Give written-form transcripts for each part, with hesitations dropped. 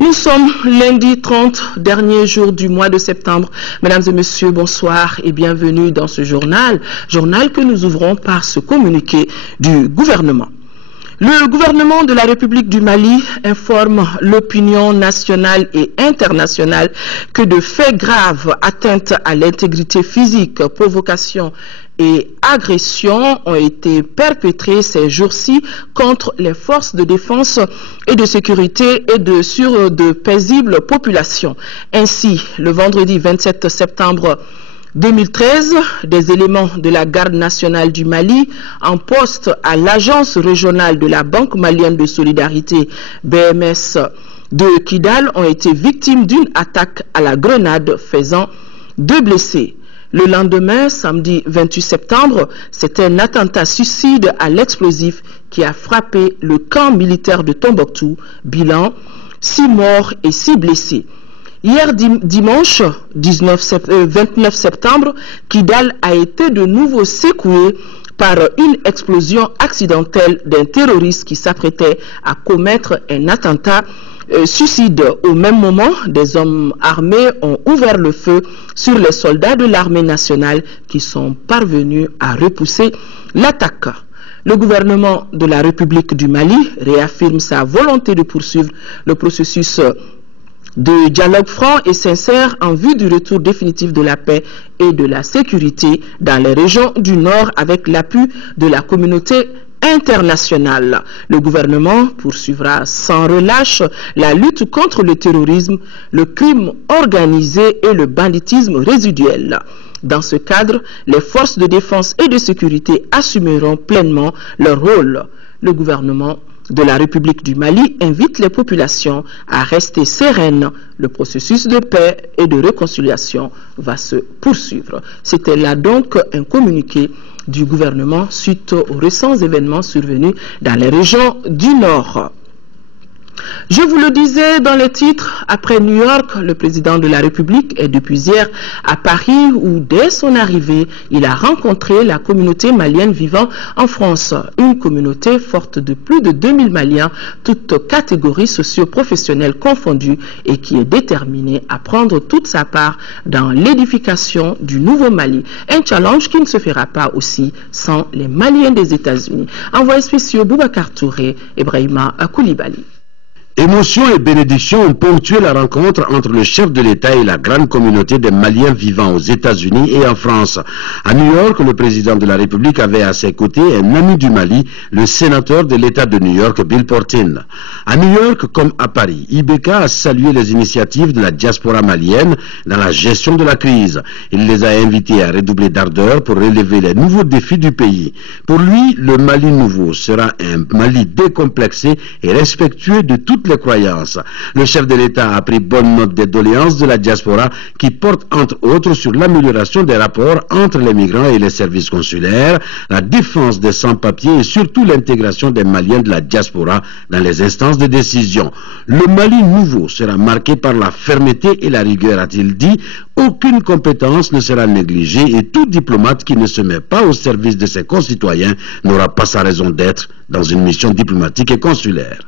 Nous sommes lundi 30, dernier jour du mois de septembre. Mesdames et messieurs, bonsoir et bienvenue dans ce journal que nous ouvrons par ce communiqué du gouvernement. Le gouvernement de la République du Mali informe l'opinion nationale et internationale que de faits graves, atteintes à l'intégrité physique, provocation et agressions ont été perpétrées ces jours-ci contre les forces de défense et de sécurité et sur de paisibles populations. Ainsi, le vendredi 27 septembre 2013, des éléments de la Garde nationale du Mali en poste à l'agence régionale de la Banque malienne de solidarité BMS de Kidal ont été victimes d'une attaque à la grenade faisant 2 blessés. Le lendemain, samedi 28 septembre, c'était un attentat suicide à l'explosif qui a frappé le camp militaire de Tombouctou. Bilan, 6 morts et 6 blessés. Hier dimanche 29 septembre, Kidal a été de nouveau secoué par une explosion accidentelle d'un terroriste qui s'apprêtait à commettre un attentat suicide. Au même moment, des hommes armés ont ouvert le feu sur les soldats de l'armée nationale qui sont parvenus à repousser l'attaque. Le gouvernement de la République du Mali réaffirme sa volonté de poursuivre le processus de dialogue franc et sincère en vue du retour définitif de la paix et de la sécurité dans les régions du Nord avec l'appui de la communauté internationale. Le gouvernement poursuivra sans relâche la lutte contre le terrorisme, le crime organisé et le banditisme résiduel. Dans ce cadre, les forces de défense et de sécurité assumeront pleinement leur rôle. Le gouvernement de la République du Mali invite les populations à rester sereines. Le processus de paix et de réconciliation va se poursuivre. C'était là donc un communiqué du gouvernement suite aux récents événements survenus dans les régions du Nord. Je vous le disais dans les titres, après New York, le président de la République est depuis hier à Paris où, dès son arrivée, il a rencontré la communauté malienne vivant en France. Une communauté forte de plus de 2000 Maliens, toutes catégories socio-professionnelles confondues et qui est déterminée à prendre toute sa part dans l'édification du nouveau Mali. Un challenge qui ne se fera pas aussi sans les Maliens des États-Unis. Envoyé spéciaux Boubacar Touré et Brahima Koulibaly. Émotion et bénédiction ont ponctué la rencontre entre le chef de l'État et la grande communauté des Maliens vivant aux États-Unis et en France. À New York, le président de la République avait à ses côtés un ami du Mali, le sénateur de l'État de New York, Bill Portin. À New York, comme à Paris, Ibeka a salué les initiatives de la diaspora malienne dans la gestion de la crise. Il les a invités à redoubler d'ardeur pour relever les nouveaux défis du pays. Pour lui, le Mali nouveau sera un Mali décomplexé et respectueux de toutes les croyances. Le chef de l'État a pris bonne note des doléances de la diaspora qui portent entre autres sur l'amélioration des rapports entre les migrants et les services consulaires, la défense des sans-papiers et surtout l'intégration des Maliens de la diaspora dans les instances de décision. Le Mali nouveau sera marqué par la fermeté et la rigueur, a-t-il dit. Aucune compétence ne sera négligée et tout diplomate qui ne se met pas au service de ses concitoyens n'aura pas sa raison d'être dans une mission diplomatique et consulaire.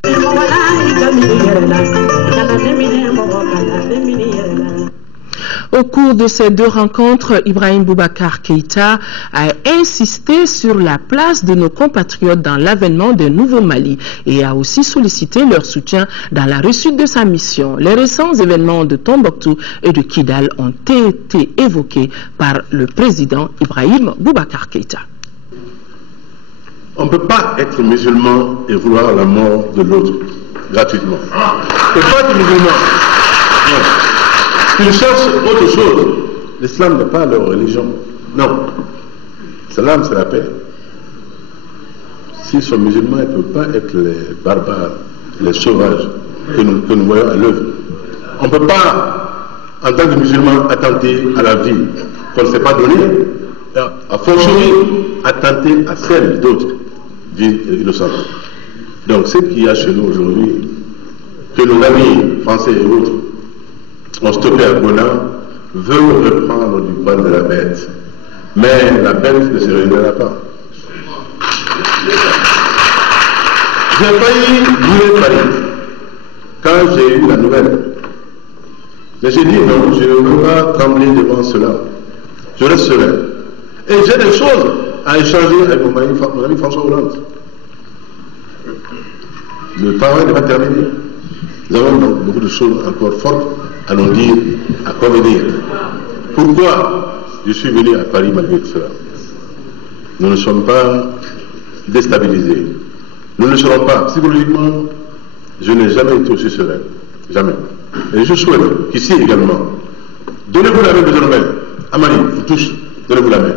Au cours de ces deux rencontres, Ibrahim Boubacar Keïta a insisté sur la place de nos compatriotes dans l'avènement d'un nouveau Mali et a aussi sollicité leur soutien dans la réussite de sa mission. Les récents événements de Tombouctou et de Kidal ont été évoqués par le président Ibrahim Boubacar Keïta. On ne peut pas être musulman et vouloir la mort de l'autre gratuitement. On ne peut pas être musulman. Non. Ils cherchent autre chose. L'islam n'est pas leur religion. Non. L'islam, c'est la paix. S'ils sont musulmans, ils ne peuvent pas être les barbares, les sauvages que nous voyons à l'œuvre. On ne peut pas, en tant que musulman, attenter à la vie qu'on ne s'est pas donnée, à fortiori, attenter à celle d'autres vies innocentes. Donc, ce qu'il y a chez nous aujourd'hui, que nos amis français et autres ont stoppé à Gona, veulent reprendre du poil de la bête. Mais la bête ne se réunira pas. J'ai failli brûler Paris. quand j'ai eu la nouvelle. Mais j'ai dit non, je ne veux pas trembler devant cela. Je reste serein. Et j'ai des choses à échanger avec mon ami François Hollande. Le travail n'est pas terminé. Nous avons donc beaucoup de choses encore fortes à nous dire, à convenir. Pourquoi je suis venu à Paris malgré tout cela? Nous ne sommes pas déstabilisés. Nous ne serons pas. Psychologiquement, je n'ai jamais été aussi serein. Jamais. Et je souhaite qu'ici également, donnez-vous la main désormais. Amari, vous tous, donnez-vous la main.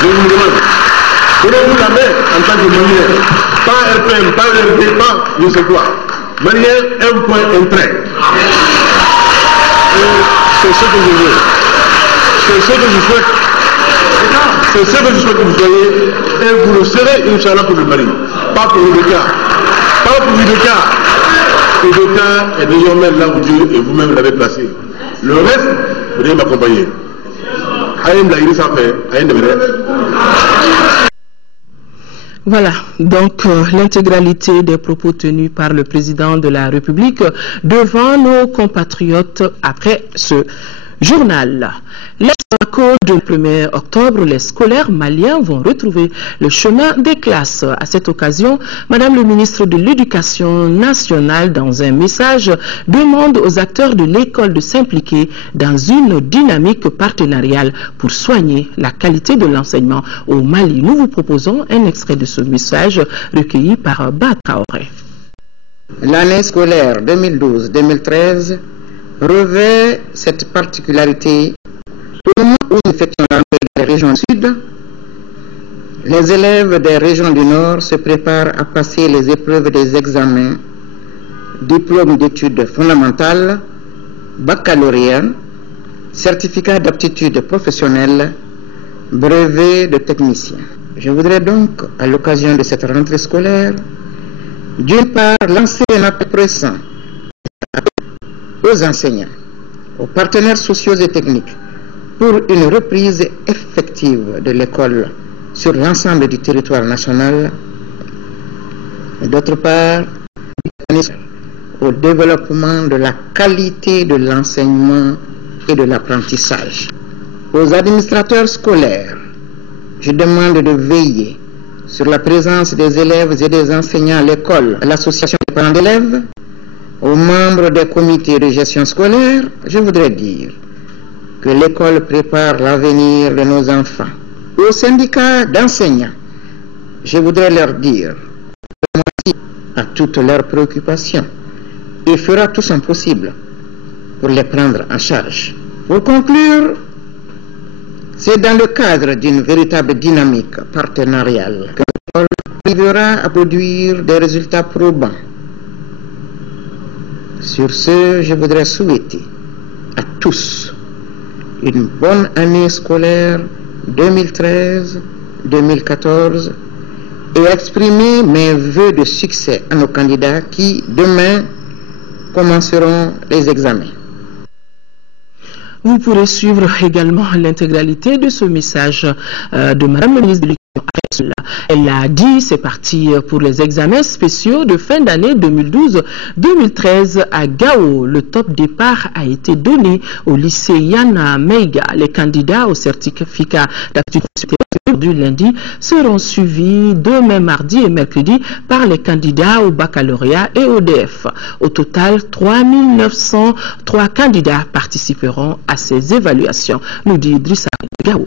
Je vous demande, donnez-vous la main en tant que Malien. Pas RPM, pas RD, pas je sais quoi. Malien, un point, un trait. C'est ce que je veux. C'est ce que je souhaite. C'est ce que je souhaite que vous soyez. Et vous le serez, Inch'Allah, pour le Mali. Pas pour le cas. Pas pour le cas. Le cas est désormais là où Dieu et vous-même l'avez placé. Le reste, vous devez m'accompagner. Voilà, donc l'intégralité des propos tenus par le président de la République devant nos compatriotes après ce journal. À cause du 1er octobre, les scolaires maliens vont retrouver le chemin des classes. À cette occasion, Madame le ministre de l'Éducation nationale, dans un message, demande aux acteurs de l'école de s'impliquer dans une dynamique partenariale pour soigner la qualité de l'enseignement au Mali. Nous vous proposons un extrait de ce message recueilli par Bataoré. L'année scolaire 2012-2013 revêt cette particularité. Au moment où nous effectuons la rentrée des régions sud, les élèves des régions du nord se préparent à passer les épreuves des examens, diplôme d'études fondamentales, baccalauréat, certificat d'aptitude professionnelle, brevet de technicien. Je voudrais donc, à l'occasion de cette rentrée scolaire, d'une part lancer un appel pressant aux enseignants, aux partenaires sociaux et techniques, pour une reprise effective de l'école sur l'ensemble du territoire national, et d'autre part, au développement de la qualité de l'enseignement et de l'apprentissage. Aux administrateurs scolaires, je demande de veiller sur la présence des élèves et des enseignants à l'école, à l'association des parents d'élèves, aux membres des comités de gestion scolaire. Je voudrais dire que l'école prépare l'avenir de nos enfants. Aux syndicats d'enseignants, je voudrais leur dire à toutes leurs préoccupations et fera tout son possible pour les prendre en charge. Pour conclure, c'est dans le cadre d'une véritable dynamique partenariale que l'école arrivera à produire des résultats probants. Sur ce, je voudrais souhaiter à tous une bonne année scolaire 2013-2014 et exprimer mes vœux de succès à nos candidats qui, demain, commenceront les examens. Vous pourrez suivre également l'intégralité de ce message de Madame la ministre de l'Éducation. Elle a dit, c'est parti pour les examens spéciaux de fin d'année 2012-2013 à Gao. Le top départ a été donné au lycée Yana Meiga. Les candidats au certificat d'aptitude du lundi seront suivis demain mardi et mercredi par les candidats au baccalauréat et au DF. Au total, 3903 candidats participeront à ces évaluations, nous dit Idrissa Gao.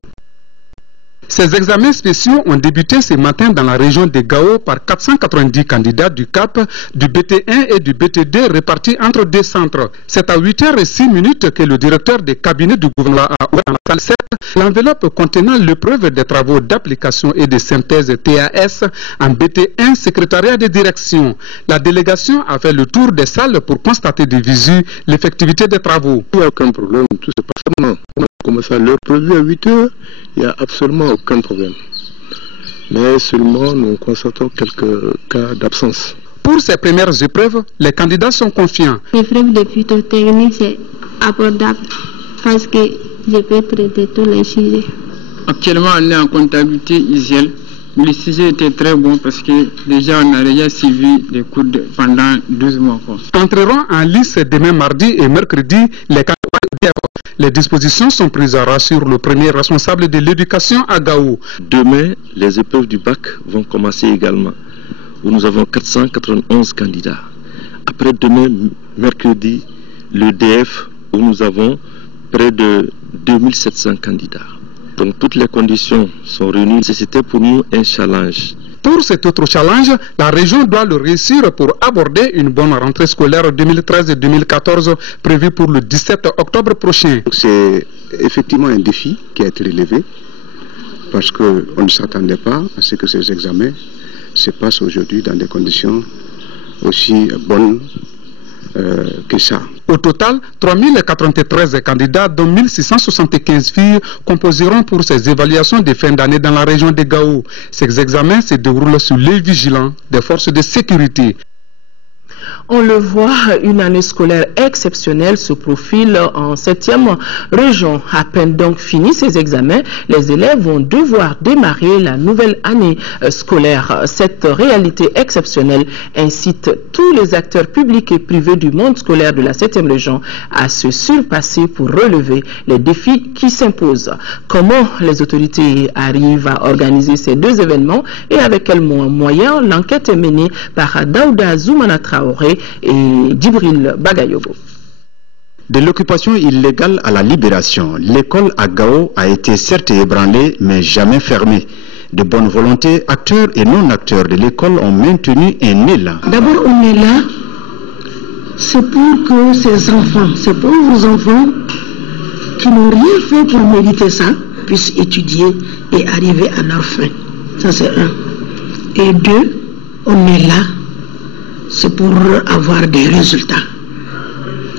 Ces examens spéciaux ont débuté ce matin dans la région de Gao par 490 candidats du CAP, du BT1 et du BT2 répartis entre deux centres. C'est à 8h06 que le directeur des cabinets du gouvernement a ouvert dans la salle 7 l'enveloppe contenant l'épreuve des travaux d'application et de synthèse TAS en BT1 secrétariat de direction. La délégation a fait le tour des salles pour constater de visu l'effectivité des travaux. Il n'y a aucun problème, tout se passe bien. On a commencé à l'heure prévue à 8h, il n'y a absolument aucun problème. Mais seulement nous constatons quelques cas d'absence. Pour ces premières épreuves, les candidats sont confiants. L'épreuve de phytotechnique, c'est abordable parce que je peux traiter tous les sujets. Actuellement, on est en comptabilité usuelle Le sujet était très bon parce que déjà on a déjà suivi les cours pendant 12 mois. Entreront en lice demain mardi et mercredi les candidats. Les dispositions sont prises à rassure le premier responsable de l'éducation à Gao. Demain, les épreuves du bac vont commencer également, où nous avons 491 candidats. Après demain, mercredi, le DF, où nous avons près de 2700 candidats. Donc toutes les conditions sont réunies. C'était pour nous un challenge. Pour cet autre challenge, la région doit le réussir pour aborder une bonne rentrée scolaire 2013-2014 prévue pour le 17 octobre prochain. C'est effectivement un défi qui a été relevé parce qu'on ne s'attendait pas à ce que ces examens se passent aujourd'hui dans des conditions aussi bonnes que ça. Au total, 3093 candidats, dont 1675 filles, composeront pour ces évaluations de fin d'année dans la région de Gao. Ces examens se déroulent sous l'œil vigilant des forces de sécurité. On le voit, une année scolaire exceptionnelle se profile en 7e région. À peine donc fini ces examens, les élèves vont devoir démarrer la nouvelle année scolaire. Cette réalité exceptionnelle incite tous les acteurs publics et privés du monde scolaire de la 7e région à se surpasser pour relever les défis qui s'imposent. Comment les autorités arrivent à organiser ces deux événements et avec quels moyens? L'enquête est menée par Daouda Zoumana Traoré et Djibril Bagayogo. De l'occupation illégale à la libération, l'école à Gao a été certes ébranlée mais jamais fermée. De bonne volonté, acteurs et non-acteurs de l'école ont maintenu un élan. D'abord, on est là, c'est pour que ces enfants, ces pauvres enfants qui n'ont rien fait pour mériter ça, puissent étudier et arriver à leur fin. Ça c'est un. Et deux, on est là, c'est pour avoir des résultats.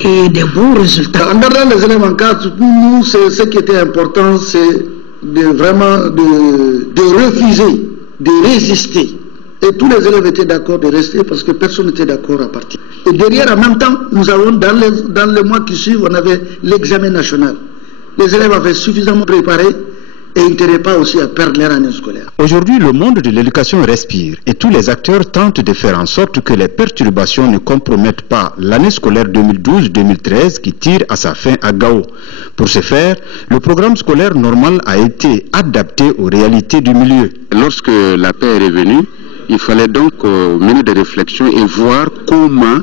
Et des bons résultats. En gardant les élèves en cadre, pour nous, ce qui était important, c'est vraiment de refuser, de résister. Et tous les élèves étaient d'accord de rester parce que personne n'était d'accord à partir. Et derrière, en même temps, nous avons, dans les mois qui suivent, on avait l'examen national. Les élèves avaient suffisamment préparé et ils ne tenaient pas aussi à perdre leur année scolaire. Aujourd'hui, le monde de l'éducation respire et tous les acteurs tentent de faire en sorte que les perturbations ne compromettent pas l'année scolaire 2012-2013 qui tire à sa fin à Gao. Pour ce faire, le programme scolaire normal a été adapté aux réalités du milieu. Lorsque la paix est revenue, il fallait donc mener des réflexions et voir comment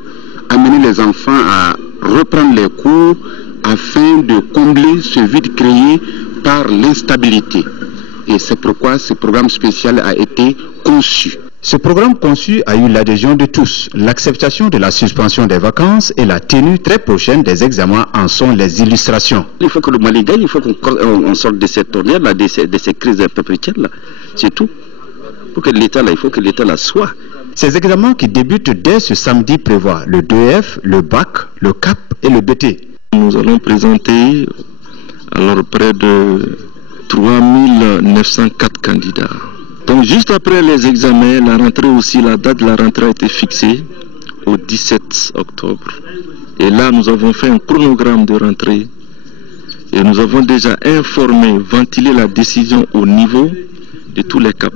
amener les enfants à reprendre les cours afin de combler ce vide créé par l'instabilité. Et c'est pourquoi ce programme spécial a été conçu. Ce programme conçu a eu l'adhésion de tous. L'acceptation de la suspension des vacances et la tenue très prochaine des examens en sont les illustrations. Il faut que le Mali gagne, il faut qu'on sorte de cette ornière-là, de ces crises perpétuelles-là. C'est tout. Il faut que l'État là soit. Ces examens qui débutent dès ce samedi prévoient le 2F, le BAC, le CAP et le BT. Nous allons présenter alors près de 3904 candidats. Donc juste après les examens, la rentrée aussi, la date de la rentrée a été fixée au 17 octobre. Et là, nous avons fait un chronogramme de rentrée et nous avons déjà informé, ventilé la décision au niveau de tous les CAP,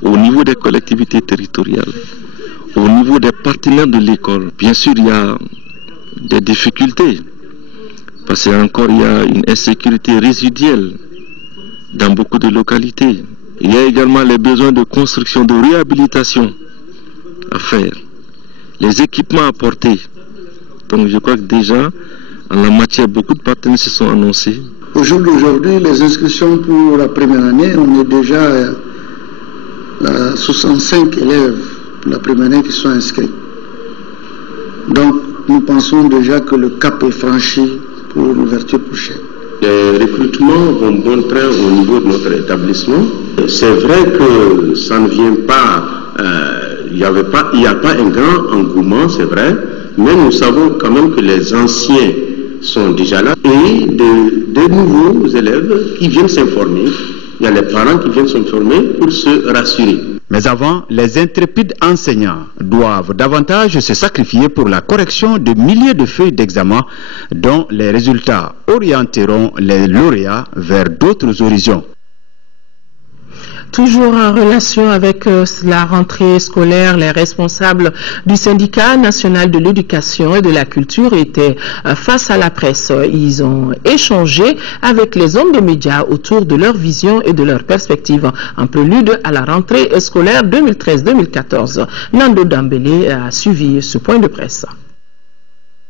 au niveau des collectivités territoriales, au niveau des partenaires de l'école. Bien sûr, il y a des difficultés, parce qu'il y a une insécurité résiduelle dans beaucoup de localités. Il y a également les besoins de construction, de réhabilitation à faire, les équipements à apporter. Donc je crois que déjà, en la matière, beaucoup de partenaires se sont annoncés. Au jour d'aujourd'hui, les inscriptions pour la première année, on est déjà à 65 élèves pour la première année qui sont inscrits. Donc nous pensons déjà que le cap est franchi pour l'ouverture prochaine. Les recrutements vont bon train au niveau de notre établissement. C'est vrai que ça ne vient pas, il n'y a pas un grand engouement, c'est vrai, mais nous savons quand même que les anciens sont déjà là et de nouveaux élèves qui viennent s'informer. Il y a les parents qui viennent s'informer pour se rassurer. Mais avant, les intrépides enseignants doivent davantage se sacrifier pour la correction de milliers de feuilles d'examen dont les résultats orienteront les lauréats vers d'autres horizons. Toujours en relation avec la rentrée scolaire, les responsables du syndicat national de l'éducation et de la culture étaient face à la presse. Ils ont échangé avec les hommes des médias autour de leur vision et de leur perspective en prélude à la rentrée scolaire 2013-2014. Nando Dambélé a suivi ce point de presse.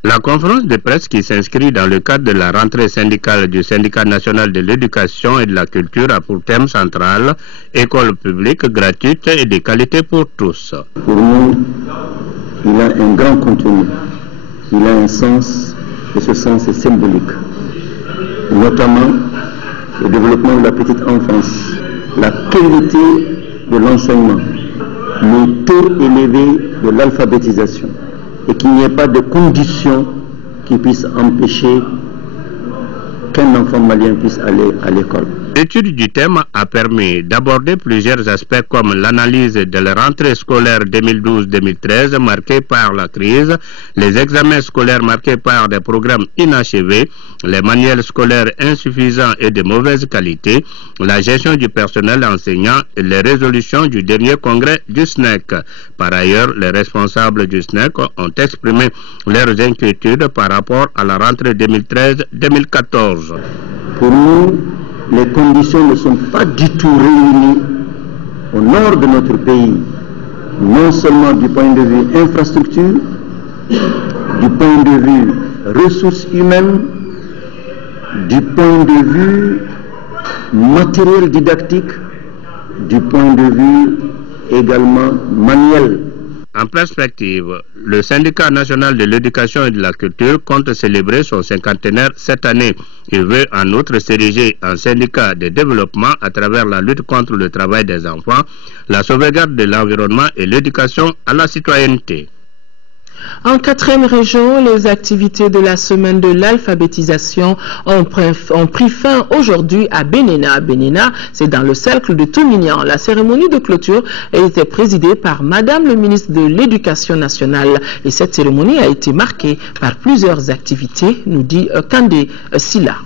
La conférence de presse qui s'inscrit dans le cadre de la rentrée syndicale du syndicat national de l'éducation et de la culture a pour thème central « École publique, gratuite et de qualité pour tous ». Pour nous, il a un grand contenu, il a un sens, et ce sens est symbolique. Notamment le développement de la petite enfance, la qualité de l'enseignement, le taux élevé de l'alphabétisation, et qu'il n'y ait pas de conditions qui puissent empêcher qu'un enfant malien puisse aller à l'école. L'étude du thème a permis d'aborder plusieurs aspects comme l'analyse de la rentrée scolaire 2012-2013 marquée par la crise, les examens scolaires marqués par des programmes inachevés, les manuels scolaires insuffisants et de mauvaise qualité, la gestion du personnel enseignant et les résolutions du dernier congrès du SNEC. Par ailleurs, les responsables du SNEC ont exprimé leurs inquiétudes par rapport à la rentrée 2013-2014. Pour nous, les conditions ne sont pas du tout réunies au nord de notre pays, non seulement du point de vue infrastructure, du point de vue ressources humaines, du point de vue matériel didactique, du point de vue également manuel. En perspective, le syndicat national de l'éducation et de la culture compte célébrer son cinquantenaire cette année. Il veut en outre s'ériger en syndicat de développement à travers la lutte contre le travail des enfants, la sauvegarde de l'environnement et l'éducation à la citoyenneté. En 4e région, les activités de la semaine de l'alphabétisation ont pris fin aujourd'hui à Benena. Benena, c'est dans le cercle de Toumignan. La cérémonie de clôture a été présidée par Madame le ministre de l'Éducation nationale. Et cette cérémonie a été marquée par plusieurs activités, nous dit Kandé Silla.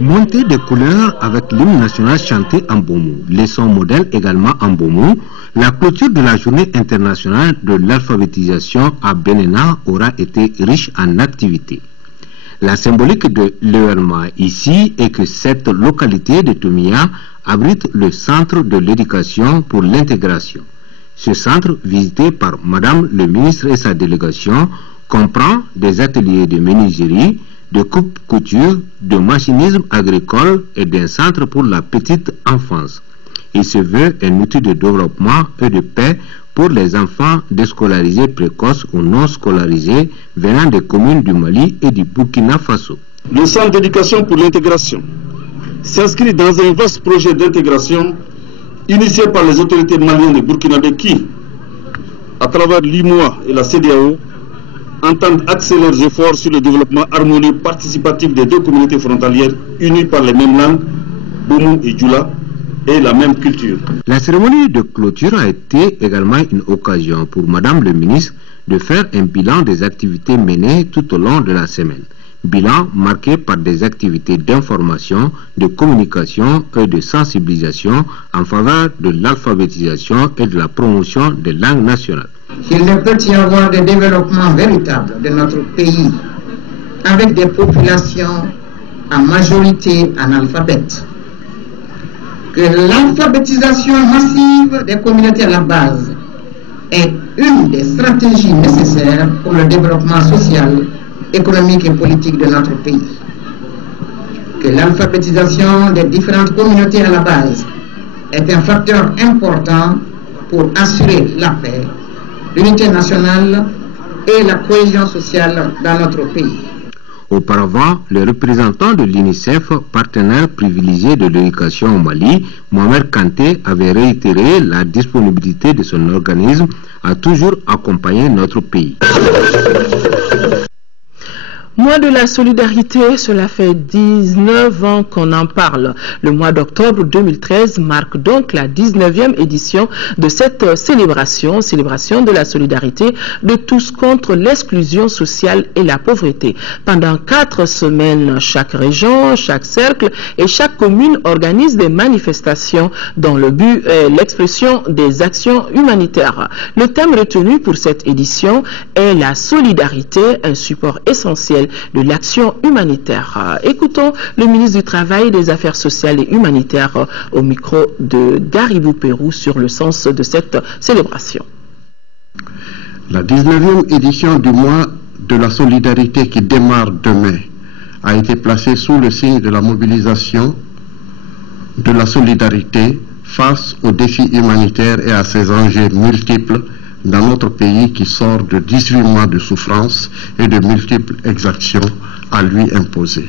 Montée de couleurs avec l'hymne national chanté en Boumou, les sons modèles également en Boumou. La clôture de la journée internationale de l'alphabétisation à Benena aura été riche en activités. La symbolique de l'événement ici est que cette localité de Toumia abrite le centre de l'éducation pour l'intégration. Ce centre, visité par Madame le ministre et sa délégation, comprend des ateliers de menuiserie, de coupe-couture, de machinisme agricole et d'un centre pour la petite enfance. Il se veut un outil de développement et de paix pour les enfants déscolarisés précoces ou non scolarisés venant des communes du Mali et du Burkina Faso. Le centre d'éducation pour l'intégration s'inscrit dans un vaste projet d'intégration initié par les autorités maliennes et burkinabé qui, à travers l'IMOA et la CEDEAO, entendent axer leurs efforts sur le développement harmonieux participatif des deux communautés frontalières unies par les mêmes langues, Boumou et Djoula, et la même culture. La cérémonie de clôture a été également une occasion pour Madame le ministre de faire un bilan des activités menées tout au long de la semaine. Bilan marqué par des activités d'information, de communication et de sensibilisation en faveur de l'alphabétisation et de la promotion des langues nationales. Il ne peut y avoir de développement véritable de notre pays avec des populations en majorité analphabètes. Que l'alphabétisation massive des communautés à la base est une des stratégies nécessaires pour le développement social, économique et politique de notre pays. Que l'alphabétisation des différentes communautés à la base est un facteur important pour assurer la paix, l'unité nationale et la cohésion sociale dans notre pays. Auparavant, le représentant de l'UNICEF, partenaire privilégié de l'éducation au Mali, Mohamed Kanté, avait réitéré la disponibilité de son organisme à toujours accompagner notre pays. Mois de la solidarité, cela fait 19 ans qu'on en parle. Le mois d'octobre 2013 marque donc la 19e édition de cette célébration de la solidarité de tous contre l'exclusion sociale et la pauvreté. Pendant 4 semaines, chaque région, chaque cercle et chaque commune organise des manifestations dont le but est l'expression des actions humanitaires. Le thème retenu pour cette édition est la solidarité, un support essentiel de l'action humanitaire. Écoutons le ministre du Travail, des Affaires sociales et humanitaires au micro de Garibou Pérou sur le sens de cette célébration. La 19e édition du mois de la solidarité qui démarre demain a été placée sous le signe de la mobilisation de la solidarité face aux défis humanitaires et à ses enjeux multiples dans notre pays qui sort de 18 mois de souffrance et de multiples exactions à lui imposer.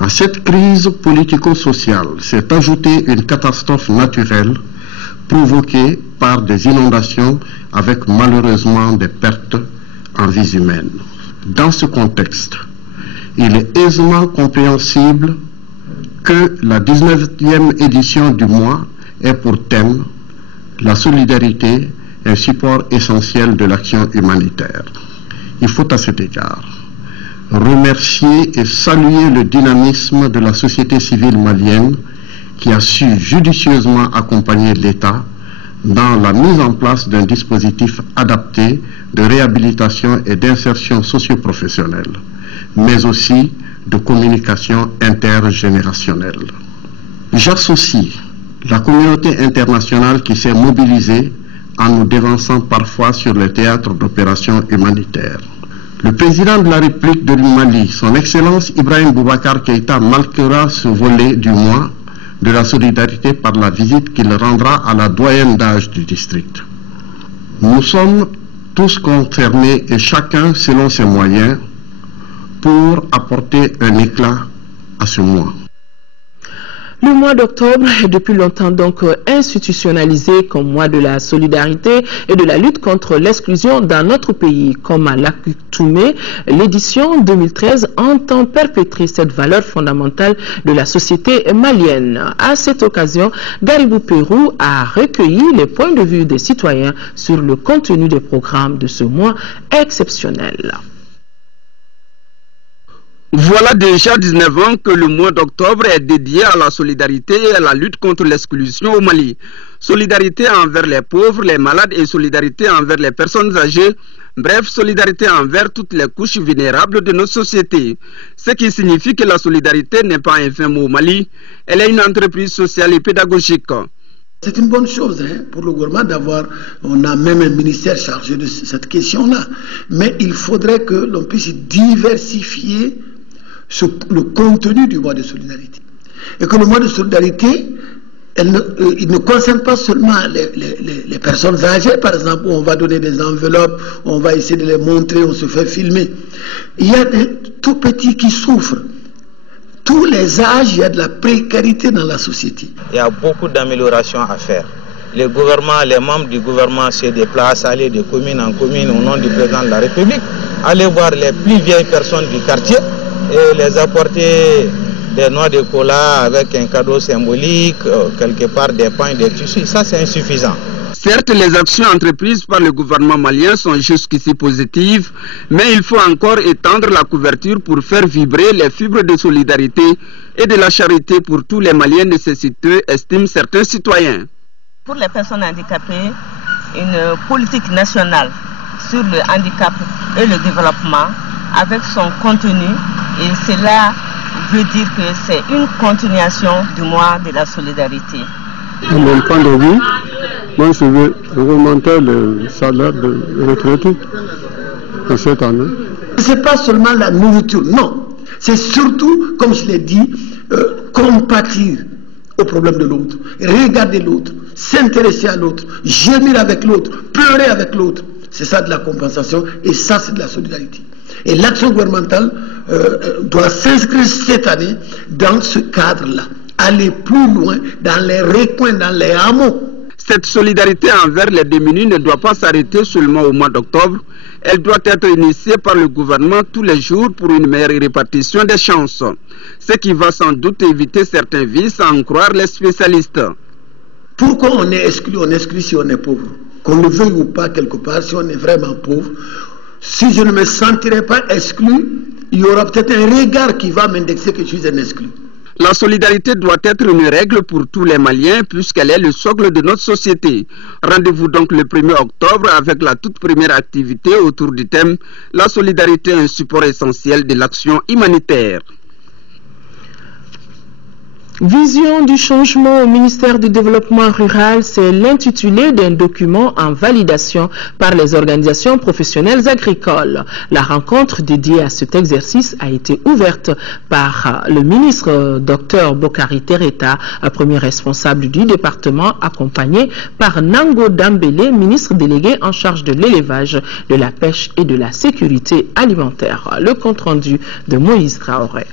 À cette crise politico-sociale s'est ajoutée une catastrophe naturelle provoquée par des inondations avec malheureusement des pertes en vies humaines. Dans ce contexte, il est aisément compréhensible que la 19e édition du mois ait pour thème la solidarité, un support essentiel de l'action humanitaire. Il faut à cet égard remercier et saluer le dynamisme de la société civile malienne qui a su judicieusement accompagner l'État dans la mise en place d'un dispositif adapté de réhabilitation et d'insertion socio-professionnelle, mais aussi de communication intergénérationnelle. J'associe la communauté internationale qui s'est mobilisée en nous dévançant parfois sur les théâtres d'opérations humanitaires. Le président de la République du Mali, son Excellence Ibrahim Boubacar Keïta, marquera ce volet du mois de la solidarité par la visite qu'il rendra à la doyenne d'âge du district. Nous sommes tous concernés et chacun selon ses moyens pour apporter un éclat à ce mois. Le mois d'octobre est depuis longtemps donc institutionnalisé comme mois de la solidarité et de la lutte contre l'exclusion dans notre pays. Comme à l'accoutumée, l'édition 2013 entend perpétrer cette valeur fondamentale de la société malienne. À cette occasion, Garibou Pérou a recueilli les points de vue des citoyens sur le contenu des programmes de ce mois exceptionnel. Voilà déjà 19 ans que le mois d'octobre est dédié à la solidarité et à la lutte contre l'exclusion au Mali. Solidarité envers les pauvres, les malades et solidarité envers les personnes âgées. Bref, solidarité envers toutes les couches vulnérables de nos sociétés. Ce qui signifie que la solidarité n'est pas un fin mot au Mali, elle est une entreprise sociale et pédagogique. C'est une bonne chose pour le gouvernement d'avoir, on a même un ministère chargé de cette question-là. Mais il faudrait que l'on puisse diversifier le contenu du mois de solidarité. Et que le mois de solidarité, il ne concerne pas seulement les personnes âgées, par exemple, où on va donner des enveloppes, on va essayer de les montrer, on se fait filmer. Il y a des tout petits qui souffrent. Tous les âges, il y a de la précarité dans la société. Il y a beaucoup d'améliorations à faire. Les membres du gouvernement se déplacent, aller de commune en commune au nom du président de la République, aller voir les plus vieilles personnes du quartier et les apporter des noix de cola avec un cadeau symbolique, quelque part des pains, des tissus. Ça, c'est insuffisant. Certes, les actions entreprises par le gouvernement malien sont jusqu'ici positives, mais il faut encore étendre la couverture pour faire vibrer les fibres de solidarité et de la charité pour tous les Maliens nécessiteux, estiment certains citoyens. Pour les personnes handicapées, une politique nationale sur le handicap et le développement avec son contenu, et cela veut dire que c'est une continuation du mois de la solidarité. À mon point de vue, moi je veux augmenter le salaire de retraité de cette année. Ce n'est pas seulement la nourriture, non. C'est surtout, comme je l'ai dit, compatir au problème de l'autre, regarder l'autre, s'intéresser à l'autre, gémir avec l'autre, pleurer avec l'autre. C'est ça de la compensation et ça c'est de la solidarité. Et l'action gouvernementale doit s'inscrire cette année dans ce cadre-là. Aller plus loin dans les recoins, dans les hameaux. Cette solidarité envers les démunis ne doit pas s'arrêter seulement au mois d'octobre. Elle doit être initiée par le gouvernement tous les jours pour une meilleure répartition des chances. Ce qui va sans doute éviter certains vices, à en croire les spécialistes. Pourquoi on est exclu si on est pauvre? Qu'on le veuille ou pas quelque part, si on est vraiment pauvre, si je ne me sentirais pas exclu, il y aura peut-être un regard qui va m'indexer que je suis un exclu. La solidarité doit être une règle pour tous les Maliens puisqu'elle est le socle de notre société. Rendez-vous donc le 1er octobre avec la toute première activité autour du thème « La solidarité est un support essentiel de l'action humanitaire ». Vision du changement au ministère du Développement rural, c'est l'intitulé d'un document en validation par les organisations professionnelles agricoles. La rencontre dédiée à cet exercice a été ouverte par le ministre Dr Bokari Tereta, premier responsable du département, accompagné par Nango Dambélé, ministre délégué en charge de l'élevage, de la pêche et de la sécurité alimentaire. Le compte-rendu de Moïse Traoré.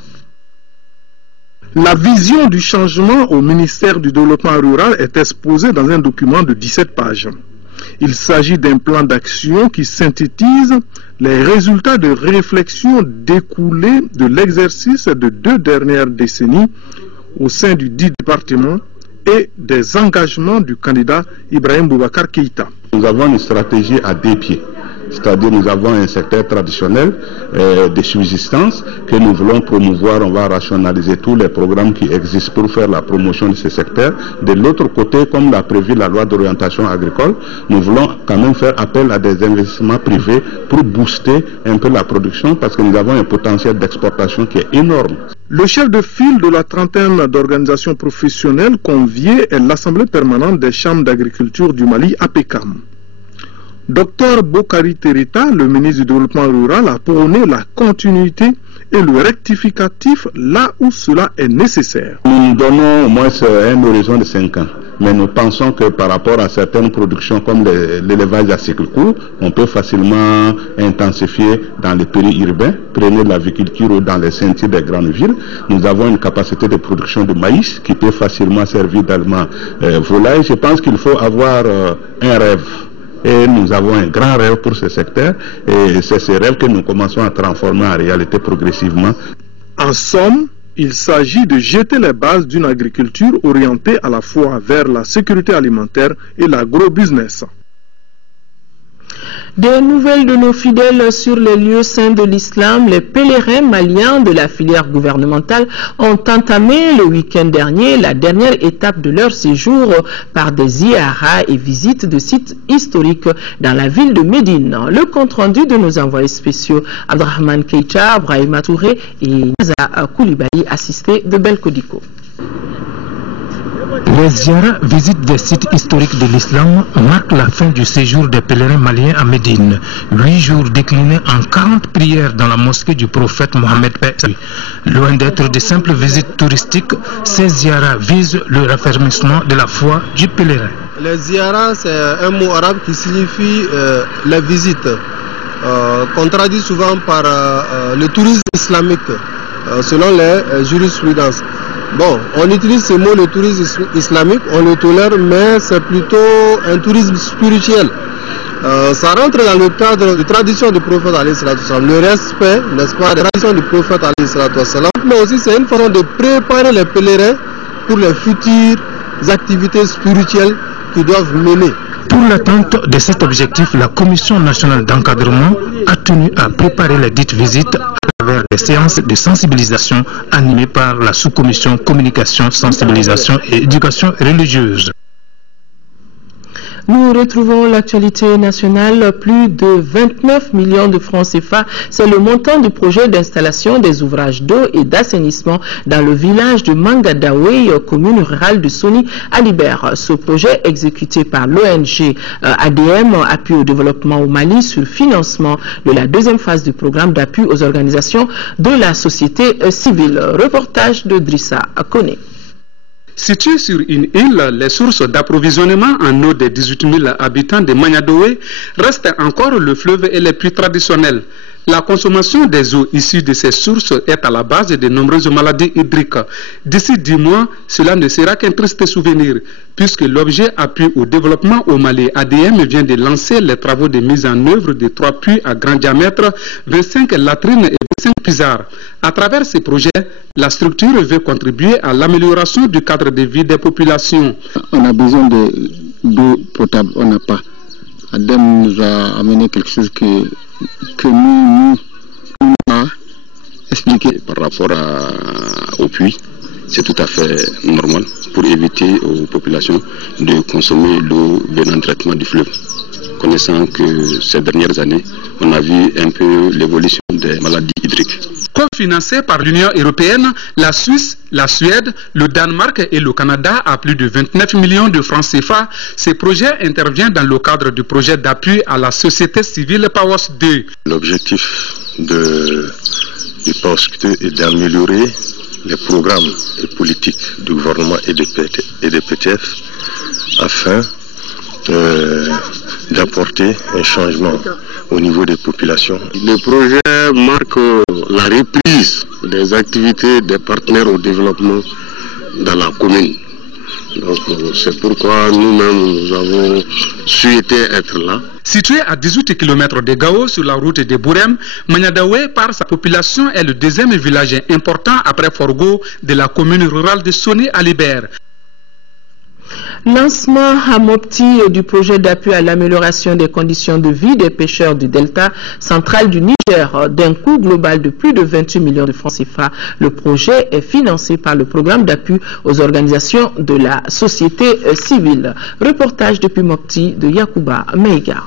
La vision du changement au ministère du Développement rural est exposée dans un document de 17 pages. Il s'agit d'un plan d'action qui synthétise les résultats de réflexion découlés de l'exercice de 2 dernières décennies au sein du dit département et des engagements du candidat Ibrahim Boubacar Keïta. Nous avons une stratégie à 2 pieds. C'est-à-dire nous avons un secteur traditionnel de subsistance que nous voulons promouvoir. On va rationaliser tous les programmes qui existent pour faire la promotion de ce secteur. De l'autre côté, comme l'a prévu la loi d'orientation agricole, nous voulons quand même faire appel à des investissements privés pour booster un peu la production parce que nous avons un potentiel d'exportation qui est énorme. Le chef de file de la trentaine d'organisations professionnelles conviées est l'Assemblée permanente des chambres d'agriculture du Mali, APECAM. Dr Bokari Tereta, le ministre du Développement rural, a prôné la continuité et le rectificatif là où cela est nécessaire. Nous donnons au moins un horizon de 5 ans. Mais nous pensons que par rapport à certaines productions comme l'élevage à cycle court, on peut facilement intensifier dans les périurbains, prenez l'aviculture dans les sentiers des grandes villes. Nous avons une capacité de production de maïs qui peut facilement servir d'aliment volaille. Je pense qu'il faut avoir un rêve. Et nous avons un grand rêve pour ce secteur et c'est ce rêve que nous commençons à transformer en réalité progressivement. En somme, il s'agit de jeter les bases d'une agriculture orientée à la fois vers la sécurité alimentaire et l'agro-business. Des nouvelles de nos fidèles sur les lieux saints de l'islam, les pèlerins maliens de la filière gouvernementale ont entamé le week-end dernier la dernière étape de leur séjour par des ziyaras et visites de sites historiques dans la ville de Médine. Le compte-rendu de nos envoyés spéciaux Abdrahman Keïta, Brahima Touré et Naza Koulibaly, assistés de Belkodiko. Les ziyaras visitent des sites historiques de l'islam marquent la fin du séjour des pèlerins maliens à Médine. 8 jours déclinés en 40 prières dans la mosquée du prophète Mohammed P. Loin d'être de simples visites touristiques, ces ziyaras visent le raffermissement de la foi du pèlerin. Les ziyaras, c'est un mot arabe qui signifie la visite, qu'on traduit souvent par le tourisme islamique, selon les jurisprudences. Bon, on utilise ce mot, le tourisme islamique, on le tolère, mais c'est plutôt un tourisme spirituel. Ça rentre dans le cadre de tradition du prophète, le respect, n'est-ce pas, des traditions du prophète, mais aussi c'est une façon de préparer les pèlerins pour les futures activités spirituelles qu'ils doivent mener. Pour l'atteinte de cet objectif, la Commission nationale d'encadrement a tenu à préparer les dites visites à travers des séances de sensibilisation animées par la sous-commission communication, sensibilisation et éducation religieuse. Nous retrouvons l'actualité nationale. Plus de 29 millions de francs CFA, c'est le montant du projet d'installation des ouvrages d'eau et d'assainissement dans le village de Mangadawe, commune rurale de Soni à Libère. Ce projet exécuté par l'ONG ADM, Appui au développement au Mali, sur financement de la deuxième phase du programme d'appui aux organisations de la société civile. Reportage de Drissa Akone. Situées sur une île, les sources d'approvisionnement en eau des 18 000 habitants de Magnadoé restent encore le fleuve et les puits traditionnels. La consommation des eaux issues de ces sources est à la base de nombreuses maladies hydriques. D'ici 10 mois, cela ne sera qu'un triste souvenir, puisque l'objet appui au développement au Mali, ADM, vient de lancer les travaux de mise en œuvre de 3 puits à grand diamètre, 25 latrines et 25 puisards. À travers ces projets, la structure veut contribuer à l'amélioration du cadre de vie des populations. On a besoin d'eau potable, on n'a pas. ADM nous a amené quelque chose que nous a expliqué par rapport au puits. C'est tout à fait normal pour éviter aux populations de consommer l'eau venant de traitement du fleuve. Connaissant que ces dernières années, on a vu un peu l'évolution des maladies hydriques. Cofinancé par l'Union européenne, la Suisse, la Suède, le Danemark et le Canada à plus de 29 millions de francs CFA, ce projet intervient dans le cadre du projet d'appui à la société civile PAOS 2. L'objectif du PAOS 2 est d'améliorer les programmes et politiques du gouvernement et des PTF afin d'apporter un changement au niveau des populations. Le projet marque la reprise des activités des partenaires au développement dans la commune. Donc c'est pourquoi nous-mêmes nous avons souhaité être là. Situé à 18 km de Gao sur la route de Bourem, Magnadoé par sa population est le deuxième village important après Forgo de la commune rurale de Soni-Alibert. Lancement à Mopti du projet d'appui à l'amélioration des conditions de vie des pêcheurs du delta central du Niger d'un coût global de plus de 28 millions de francs CFA. Le projet est financé par le programme d'appui aux organisations de la société civile. Reportage depuis Mopti de Yacouba Meiga.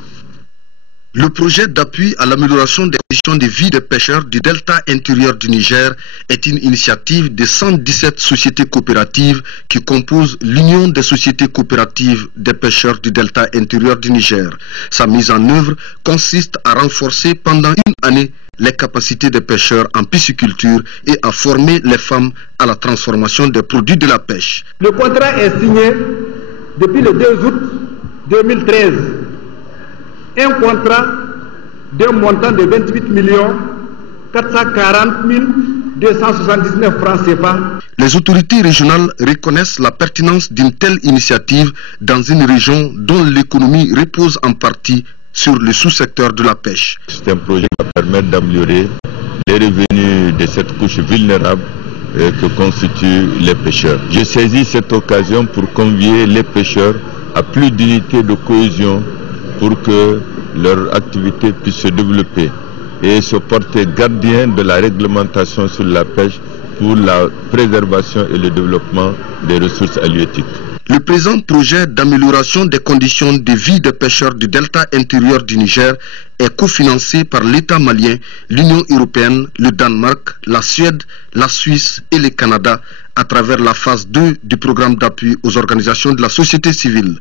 Le projet d'appui à l'amélioration des conditions de vie des pêcheurs du delta intérieur du Niger est une initiative de 117 sociétés coopératives qui composent l'Union des sociétés coopératives des pêcheurs du delta intérieur du Niger. Sa mise en œuvre consiste à renforcer pendant une année les capacités des pêcheurs en pisciculture et à former les femmes à la transformation des produits de la pêche. Le contrat est signé depuis le 2 août 2013. Un contrat d'un montant de 28 440 279 francs CFA. Les autorités régionales reconnaissent la pertinence d'une telle initiative dans une région dont l'économie repose en partie sur le sous-secteur de la pêche. C'est un projet qui va permettre d'améliorer les revenus de cette couche vulnérable que constituent les pêcheurs. J'ai saisi cette occasion pour convier les pêcheurs à plus d'unités de cohésion pour que leur activité puisse se développer et se porter gardien de la réglementation sur la pêche pour la préservation et le développement des ressources halieutiques. Le présent projet d'amélioration des conditions de vie des pêcheurs du delta intérieur du Niger est cofinancé par l'État malien, l'Union européenne, le Danemark, la Suède, la Suisse et le Canada à travers la phase 2 du programme d'appui aux organisations de la société civile.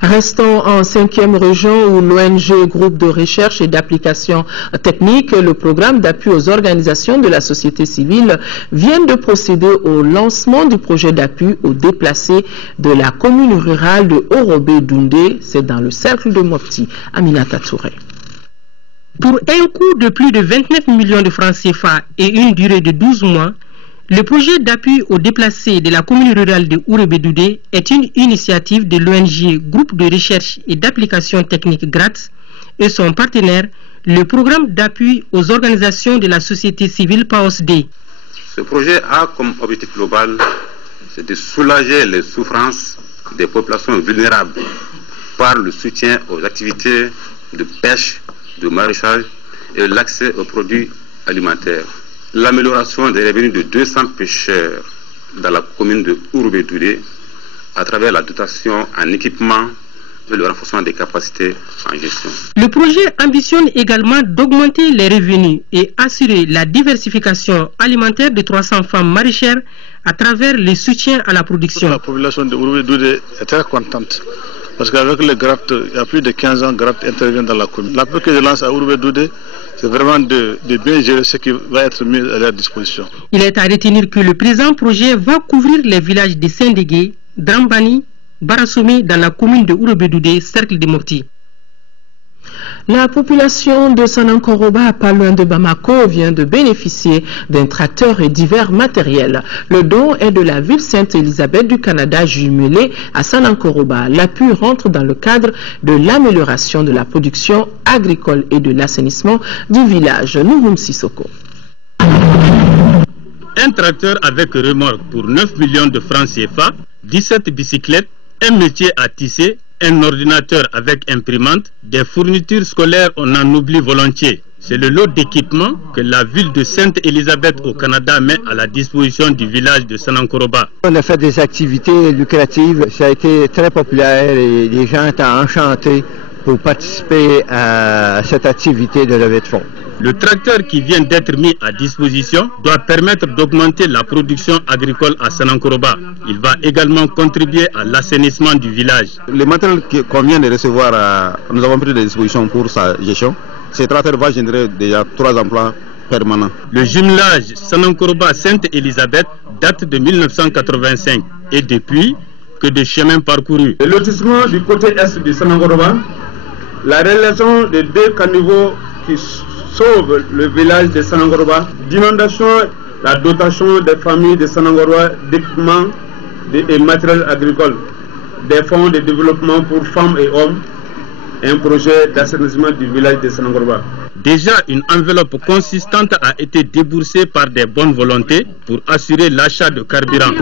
Restons en 5e région où l'ONG Groupe de recherche et d'application technique, le programme d'appui aux organisations de la société civile, vient de procéder au lancement du projet d'appui aux déplacés de la commune rurale de Orobé-Doundé. C'est dans le cercle de Mopti. Aminata Touré. Pour un coût de plus de 29 millions de francs CFA et une durée de 12 mois, le projet d'appui aux déplacés de la commune rurale de Orobé-Doundé est une initiative de l'ONG Groupe de recherche et d'application technique GRATS et son partenaire, le programme d'appui aux organisations de la société civile PAOS-D. Ce projet a comme objectif global c'est de soulager les souffrances des populations vulnérables par le soutien aux activités de pêche, de maraîchage et l'accès aux produits alimentaires. L'amélioration des revenus de 200 pêcheurs dans la commune de Orobé-Doundé à travers la dotation en équipement et le renforcement des capacités en gestion. Le projet ambitionne également d'augmenter les revenus et assurer la diversification alimentaire de 300 femmes maraîchères à travers le soutien à la production. La population de Orobé-Doundé est très contente parce qu'avec le GRAPT, il y a plus de 15 ans, GRAPT intervient dans la commune. L'appel que je lance à Orobé-Doundé, c'est vraiment de bien gérer ce qui va être mis à leur disposition. Il est à retenir que le présent projet va couvrir les villages de Saint-Dégué, Drambani, Barassoumé dans la commune de Ourobedoudé, cercle de Mopti. La population de Sanankoroba, pas loin de Bamako, vient de bénéficier d'un tracteur et divers matériels. Le don est de la ville Sainte-Élisabeth du Canada jumelée à Sanankoroba. L'appui rentre dans le cadre de l'amélioration de la production agricole et de l'assainissement du village. Nouroum Sissoko. Un tracteur avec remorque pour 9 millions de francs CFA, 17 bicyclettes, un métier à tisser, un ordinateur avec imprimante, des fournitures scolaires, on en oublie volontiers. C'est le lot d'équipements que la ville de Sainte-Élisabeth au Canada met à la disposition du village de Sanankoroba. On a fait des activités lucratives, ça a été très populaire et les gens étaient enchantés pour participer à cette activité de levée de fonds. Le tracteur qui vient d'être mis à disposition doit permettre d'augmenter la production agricole à Sanankoroba. Il va également contribuer à l'assainissement du village. Le matériel qu'on vient de recevoir, nous avons pris des dispositions pour sa gestion. Ce tracteur va générer déjà 3 emplois permanents. Le jumelage Sanankoroba-Sainte-Élisabeth date de 1985 et depuis que de chemins parcourus. Le lotissement du côté est de Sanankoroba, la réalisation de 2 caniveaux qui sauve le village de Sanankoroba, d'inondation, la dotation des familles de Sanankoroba d'équipements et matériel agricole, des fonds de développement pour femmes et hommes, un projet d'assainissement du village de Sanankoroba. Déjà, une enveloppe consistante a été déboursée par des bonnes volontés pour assurer l'achat de carburant.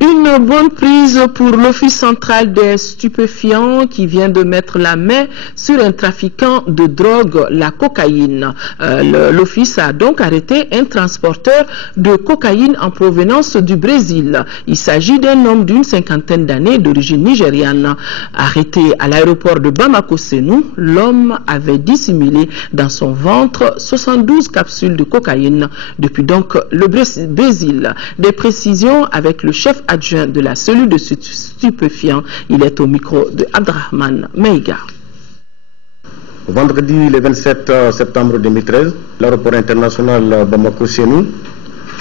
Une bonne prise pour l'Office central des stupéfiants qui vient de mettre la main sur un trafiquant de drogue, la cocaïne. L'Office a donc arrêté un transporteur de cocaïne en provenance du Brésil. Il s'agit d'un homme d'une 50aine d'années d'origine nigériane. Arrêté à l'aéroport de Bamako-Sénou, l'homme avait dissimulé dans son ventre 72 capsules de cocaïne depuis donc le Brésil. Des précisions avec le chef adjoint de la cellule de stupéfiants. Il est au micro de Abdrahman Meiga. Vendredi le 27 septembre 2013, l'aéroport international Bamako-Sénou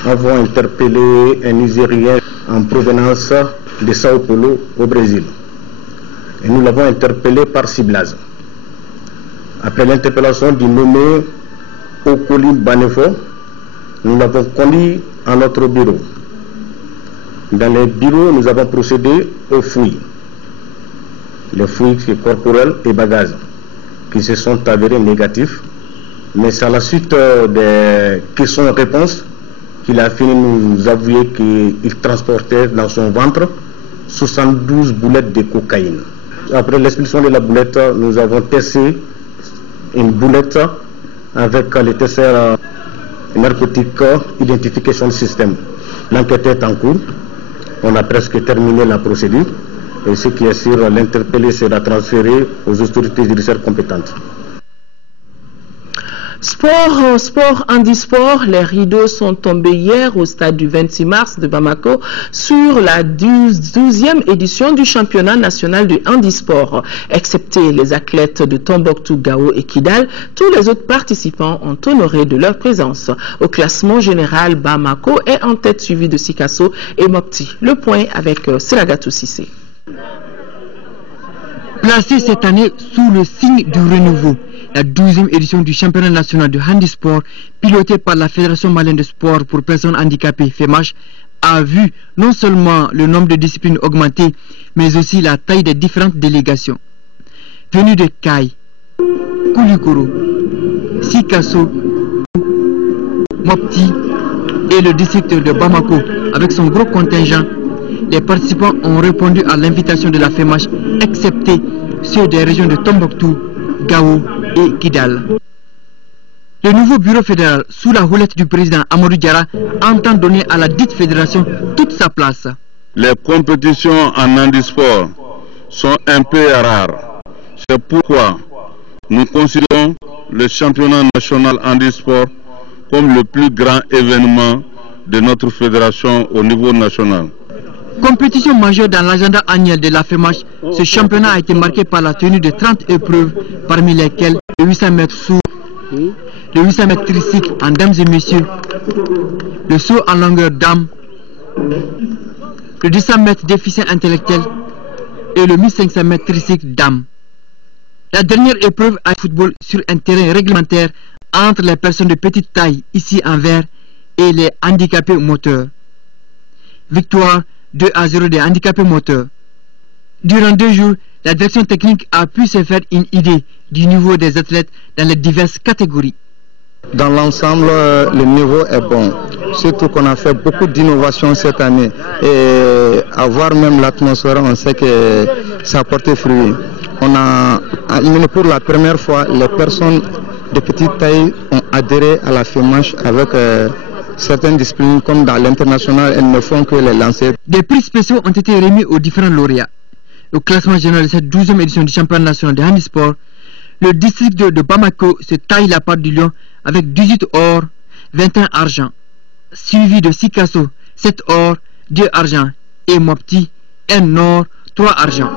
avons interpellé un Nigérien en provenance de Sao Paulo au Brésil. Et nous l'avons interpellé par ciblage. Après l'interpellation du nommé Okoli Banefo, nous l'avons conduit à notre bureau. Dans les bureaux, nous avons procédé aux fouilles. Les fouilles corporelles et bagages qui se sont avérés négatifs. Mais c'est à la suite des questions-réponses qu'il a fini nous avouer qu'il transportait dans son ventre 72 boulettes de cocaïne. Après l'expulsion de la boulette, nous avons testé une boulette avec les tests narcotiques identification système. L'enquête est en cours. On a presque terminé la procédure et ce qui est sûr, l'interpellé sera transféré aux autorités judiciaires compétentes. Sport, handisport, les rideaux sont tombés hier au stade du 26 mars de Bamako sur la 12e édition du championnat national de handisport. Excepté les athlètes de Tombouctou, Gao et Kidal, tous les autres participants ont honoré de leur présence. Au classement général, Bamako est en tête suivi de Sikasso et Mopti. Le point avec Siragatou Sissé. Placé cette année sous le signe du renouveau, la 12e édition du championnat national de handisport, pilotée par la Fédération malienne de sport pour personnes handicapées, FEMACH, a vu non seulement le nombre de disciplines augmenter, mais aussi la taille des différentes délégations. Venus de Kai, Koulikoro, Sikasso, Mopti et le district de Bamako, avec son gros contingent, les participants ont répondu à l'invitation de la FEMACH, excepté ceux des régions de Tombouctou, Gao et Kidal. Le nouveau bureau fédéral, sous la houlette du président Amadou Diarra, entend donner à la dite fédération toute sa place. Les compétitions en handisport sont un peu rares. C'est pourquoi nous considérons le championnat national handisport comme le plus grand événement de notre fédération au niveau national. Compétition majeure dans l'agenda annuel de la FEMACH, ce championnat a été marqué par la tenue de 30 épreuves, parmi lesquelles le 800 mètres sourd, le 800 mètres tricycle en dames et messieurs, le saut en longueur dames, le 200 mètres déficient intellectuel et le 1500 mètres tricycle dames. La dernière épreuve à football sur un terrain réglementaire entre les personnes de petite taille, ici en vert, et les handicapés moteurs. Victoire 2-0 des handicapés moteurs. Durant 2 jours, la direction technique a pu se faire une idée du niveau des athlètes dans les diverses catégories. Dans l'ensemble, le niveau est bon. Surtout qu'on a fait beaucoup d'innovations cette année. Et à voir même l'atmosphère, on sait que ça a porté fruit. On a éliminé pour la première fois les personnes de petite taille ont adhéré à la FEMACH avec certaines disciplines comme dans l'international, elles ne font que les lancer. Des prix spéciaux ont été remis aux différents lauréats. Au classement général de cette 12e édition du championnat national de handisport, le district de Bamako se taille la part du lion avec 18 or, 21 argent, suivi de Sikasso, 7 or, 2 argent et Mopti, 1 or, 3 argent.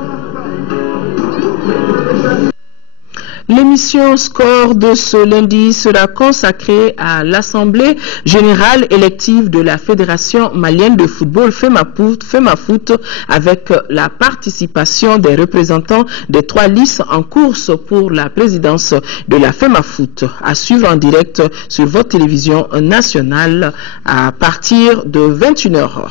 L'émission Score de ce lundi sera consacrée à l'Assemblée générale élective de la Fédération malienne de football FEMAFOOT avec la participation des représentants des 3 listes en course pour la présidence de la FEMAFOOT. À suivre en direct sur votre télévision nationale à partir de 21h.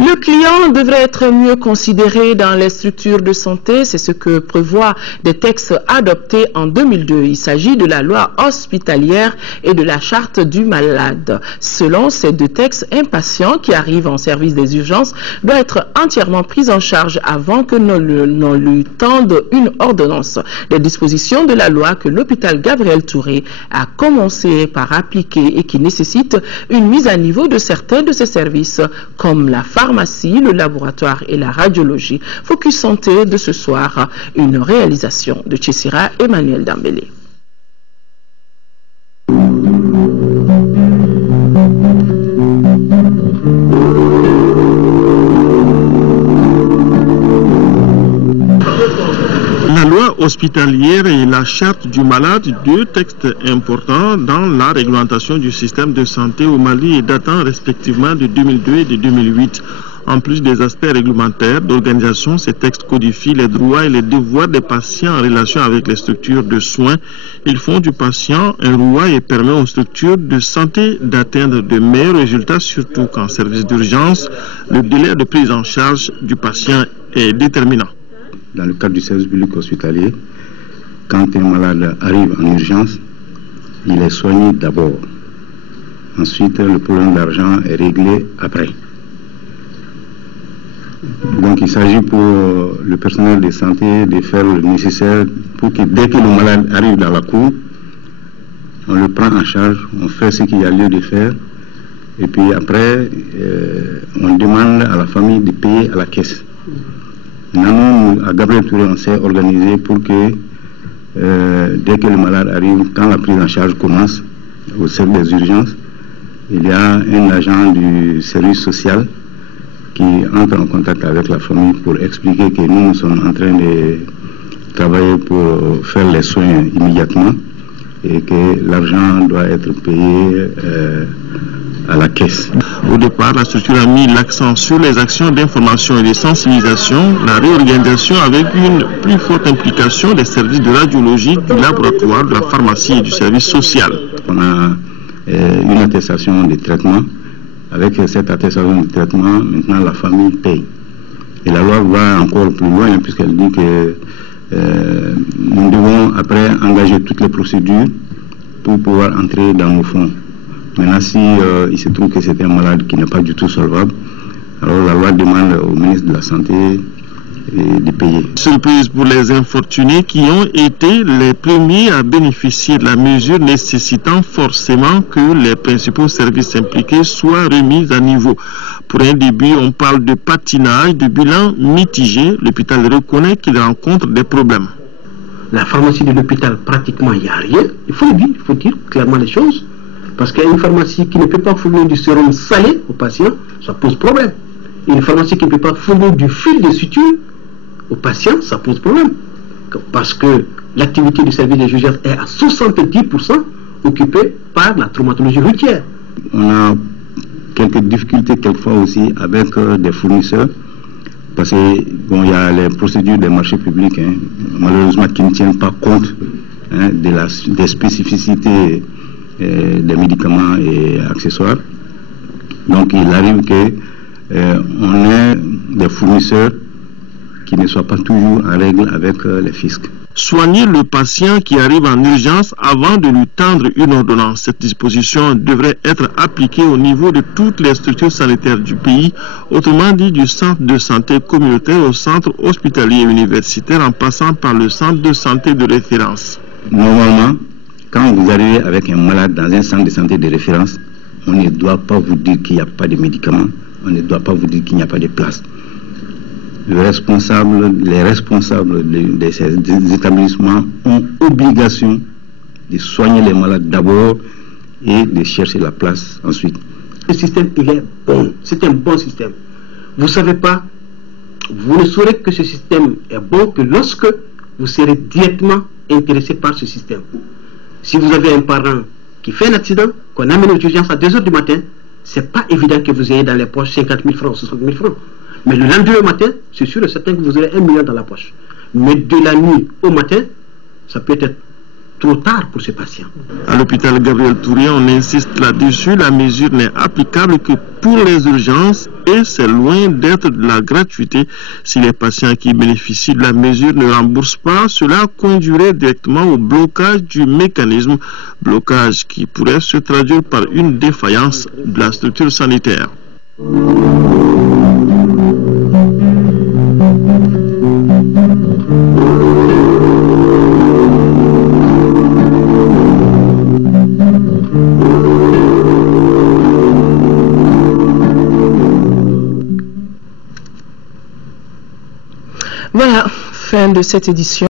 Le client devrait être mieux considéré dans les structures de santé, c'est ce que prévoient des textes adoptés en 2002. Il s'agit de la loi hospitalière et de la charte du malade. Selon ces 2 textes, un patient qui arrive en service des urgences doit être entièrement pris en charge avant que l'on lui tende une ordonnance. Les dispositions de la loi que l'hôpital Gabriel Touré a commencé par appliquer et qui nécessitent une mise à niveau de certains de ses services, comme la pharmacie, le laboratoire et la radiologie. Focus Santé de ce soir, une réalisation de Tchessira Emmanuel Dambélé. La loi hospitalière et la charte du malade, 2 textes importants dans la réglementation du système de santé au Mali et datant respectivement de 2002 et de 2008. En plus des aspects réglementaires d'organisation, ces textes codifient les droits et les devoirs des patients en relation avec les structures de soins. Ils font du patient un roi et permettent aux structures de santé d'atteindre de meilleurs résultats, surtout qu'en service d'urgence, le délai de prise en charge du patient est déterminant. Dans le cadre du service public hospitalier, quand un malade arrive en urgence, il est soigné d'abord. Ensuite, le problème d'argent est réglé après. Donc il s'agit pour le personnel de santé de faire le nécessaire pour que dès que le malade arrive dans la cour, on le prend en charge, on fait ce qu'il y a lieu de faire, et puis après, on demande à la famille de payer à la caisse. Nous, à Gabriel Touré, on s'est organisé pour que dès que le malade arrive, quand la prise en charge commence, au service des urgences, il y a un agent du service social qui entre en contact avec la famille pour expliquer que nous sommes en train de travailler pour faire les soins immédiatement et que l'argent doit être payé à la caisse. Au départ, la structure a mis l'accent sur les actions d'information et de sensibilisation, la réorganisation avec une plus forte implication des services de radiologie, du laboratoire, de la pharmacie et du service social. On a une attestation de traitement. Avec cette attestation de traitement, maintenant la famille paye. Et la loi va encore plus loin puisqu'elle dit que nous devons après engager toutes les procédures pour pouvoir entrer dans nos fonds. Maintenant, si il se trouve que c'est un malade qui n'est pas du tout solvable, alors la loi demande au ministre de la Santé de payer. Surprise pour les infortunés qui ont été les premiers à bénéficier de la mesure, nécessitant forcément que les principaux services impliqués soient remis à niveau. Pour un début, on parle de patinage, de bilan mitigé. L'hôpital reconnaît qu'il rencontre des problèmes. La pharmacie de l'hôpital, pratiquement, il n'y a rien. Il faut le dire, il faut dire clairement les choses. Parce qu'une pharmacie qui ne peut pas fournir du sérum salé aux patients, ça pose problème. Une pharmacie qui ne peut pas fournir du fil de suture aux patients, ça pose problème. Parce que l'activité du service des urgences est à 70% occupée par la traumatologie routière. On a quelques difficultés quelquefois aussi avec des fournisseurs, parce que bon, il y a les procédures des marchés publics, hein, malheureusement qui ne tiennent pas compte hein, des spécificités des médicaments et accessoires. Donc il arrive que on ait des fournisseurs qui ne soient pas toujours en règle avec les fiscs. Soigner le patient qui arrive en urgence avant de lui tendre une ordonnance. Cette disposition devrait être appliquée au niveau de toutes les structures sanitaires du pays, autrement dit du centre de santé communautaire au centre hospitalier et universitaire en passant par le centre de santé de référence. Normalement, quand vous arrivez avec un malade dans un centre de santé de référence, on ne doit pas vous dire qu'il n'y a pas de médicaments, on ne doit pas vous dire qu'il n'y a pas de place. Les responsables de ces établissements ont obligation de soigner les malades d'abord et de chercher la place ensuite. Le système, il est bon. C'est un bon système. Vous ne savez pas, vous ne saurez que ce système est bon que lorsque vous serez directement intéressé par ce système. Si vous avez un parent qui fait un accident, qu'on amène aux urgences à 2 h du matin, c'est pas évident que vous ayez dans les poches 50 000 francs, 60 000 francs. Mais le lendemain matin, c'est sûr et certain que vous aurez 1 million dans la poche. Mais de la nuit au matin, ça peut être trop tard pour ce patient. À l'hôpital Gabriel Touré, on insiste là-dessus, la mesure n'est applicable que pour les urgences et c'est loin d'être de la gratuité. Si les patients qui bénéficient de la mesure ne remboursent pas, cela conduirait directement au blocage du mécanisme, blocage qui pourrait se traduire par une défaillance de la structure sanitaire. Voilà, fin de cette édition.